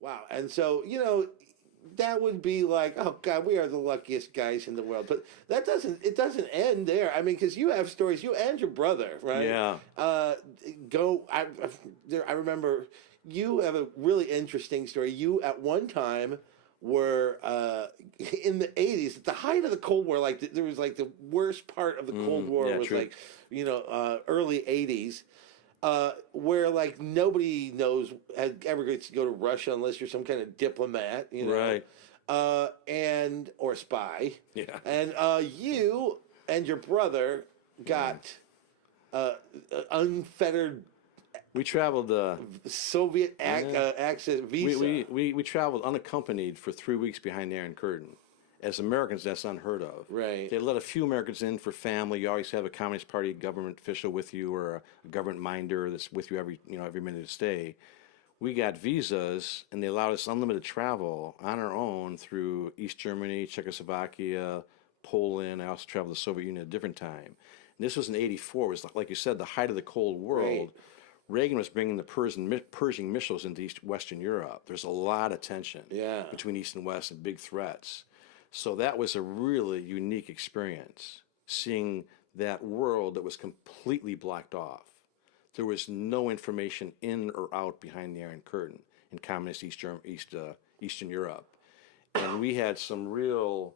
Wow. And so, that would be like, oh God, we are the luckiest guys in the world. But it doesn't end there. I mean, because you have stories, you and your brother, right? Yeah. I remember you have a really interesting story. You at one time were in the 80s at the height of the Cold War. Like there was like the worst part of the Cold War yeah, was true. like early 80s. Where like nobody knows ever gets to go to Russia unless you're some kind of diplomat, Right. and or spy. Yeah. And you and your brother got unfettered We traveled. Soviet Yeah. access We, visa. we traveled unaccompanied for 3 weeks behind the Iron Curtain. As Americans, that's unheard of. Right. They let a few Americans in for family. You always have a Communist Party government official with you, or a government minder that's with you every minute of stay. We got visas, and they allowed us unlimited travel on our own through East Germany, Czechoslovakia, Poland. I also traveled the Soviet Union at a different time. And this was in '84. It was, like you said, the height of the Cold World. Right. Reagan was bringing the Pershing missiles into Western Europe. There's a lot of tension Yeah. between East and West and big threats. So that was a really unique experience, seeing that world that was completely blocked off. There was no information in or out behind the Iron Curtain in communist Eastern Europe. And we had some real,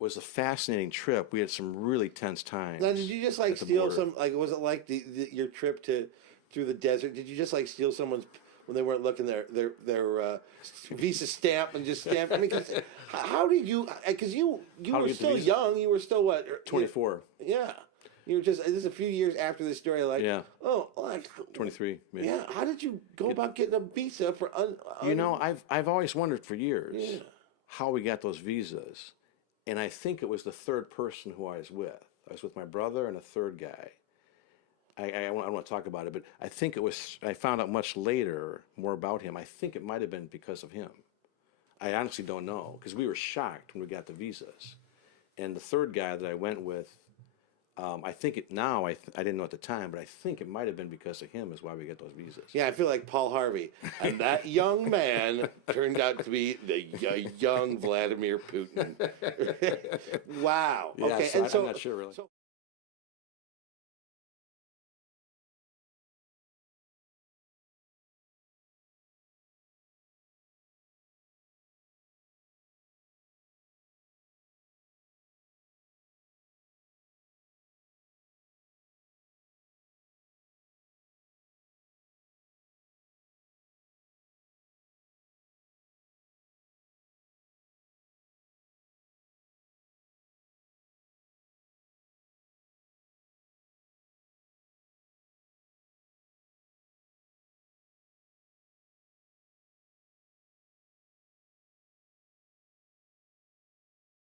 was a fascinating trip. We had some really tense times. Now, did you just like at the steal border. some? Like, was it like your trip through the desert? Did you just like steal someone's when they weren't looking their visa stamp and just stamp? I mean, how did you? Because you How were did you get the still visa? young. You were still what? 24. Yeah, you were just. This is a few years after the story. Like, Yeah. oh, like 23, maybe. Yeah. How did you go about getting a visa for? I've always wondered for years Yeah. how we got those visas. And I think it was the third person who I was with. I was with my brother and a third guy. I don't want to talk about it, but I think it was, I found out much later more about him. I think it might have been because of him. I honestly don't know, because we were shocked when we got the visas. And the third guy that I went with, I think it now, I didn't know at the time, but I think it might have been because of him is why we get those visas. Yeah, I feel like Paul Harvey, and that young man turned out to be the young Vladimir Putin. Wow. Yeah, Okay, so and I'm not sure really. So